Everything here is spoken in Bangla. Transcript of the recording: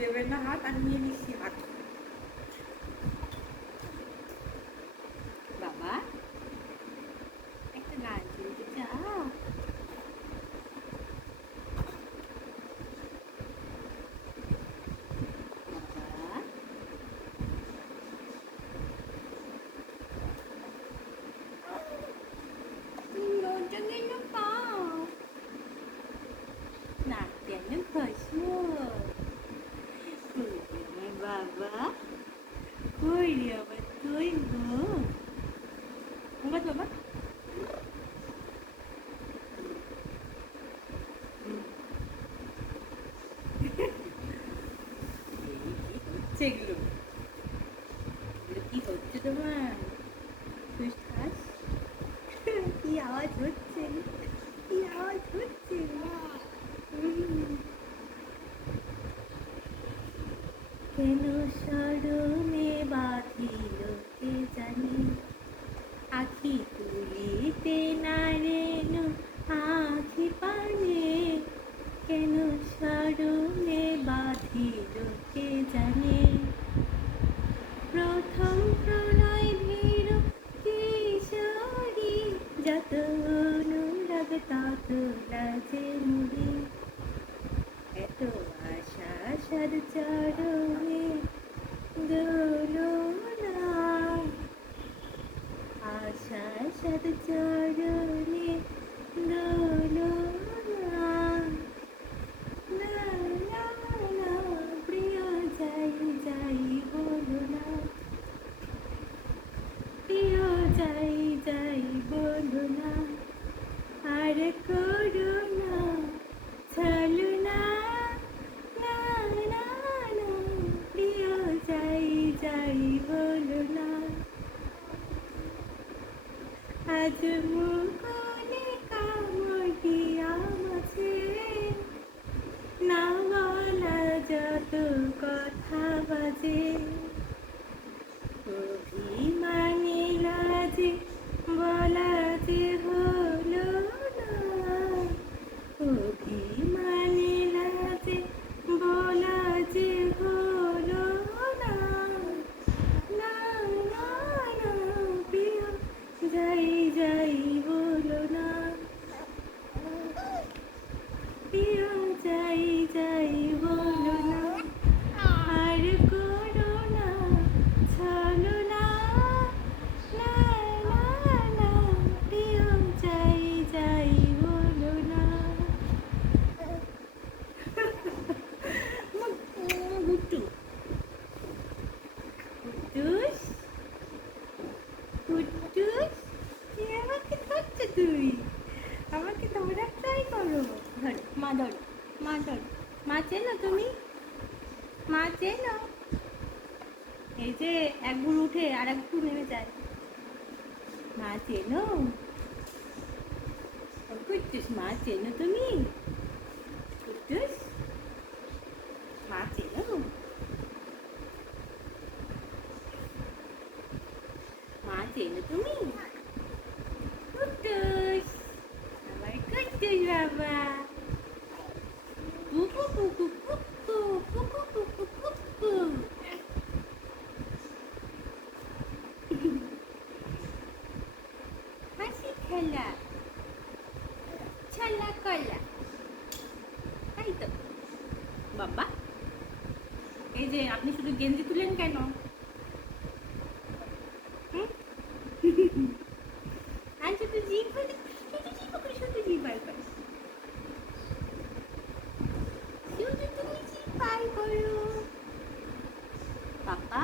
দেবেন না হাত, আর নিয়ে নিচ্ছি হাত। বাবা একটা গান শুনতে চাও? বাবা তুমি লজ্জা গেল পাও না কেন খসো? আমার বাবা কই রে আবার তুই গো বাবা এগুলো কি হচ্ছে তোমার? কি আওয়াজ হচ্ছে? কি আওয়াজ হচ্ছে? কেন স্মরণে বাঁধিল কে জানি, আখি তুলিতে নারেন আখি পানে, কেন স্মরণে বাঁধিল কে জানে, প্রথম প্রণয় ভীর কিশোরী, যত অনুরাগ তত লাজে মুড়ি, এত আশা সার চরণে দোলনা, আশা সার চরণে দোলনা, না না না প্রিয় যাই যাই বলো না, প্রিয় যাই যাই বলো না, আর করো না চলো না, না না না প্রিয় যাই যাই বলো না, আজ মুখনে কামড়িয়া মাঝে না বলা যত কথা বাজে, অভিমানে লাজে বলা যে হলো না, অভিমানে লাজে বলা যে হলো না, না না না প্রিয় যাই যাই বলো না, প্রিয় যাই যাই বলো না, আর করো না চলো না, না না না প্রিয় যাই যাই বলো না। গুট্টু কুট্টুস কুট্টুস তুই আমাকে ধরছো, তুই আমাকে ধরার ট্রাই করো। ধর মা, ধর মা, ধর মা, চেনো তুমি? মা চেনো? এই যে এক ভুল উঠে আর এক ভুল নেমে যায়। মা চেনো? কুট্টুস মা চেনো তুমি? কুট্টুস মা চেনো? মা চেনো তুমি? কুট্টুস আমার কুট্টুস বাবা, কুকু কুকু কুকু কুকু কুকু কুকু। হাসি খেলা ছলা কলা, তাই তো বাবা। এই যে আপনি শুধু গেঞ্জি তুলেন কেন? আর শুধু জিভ শুধু জিভ করে, শুধু জিভ বার করে, শুধু তুমি জিভ বার করো বাবা।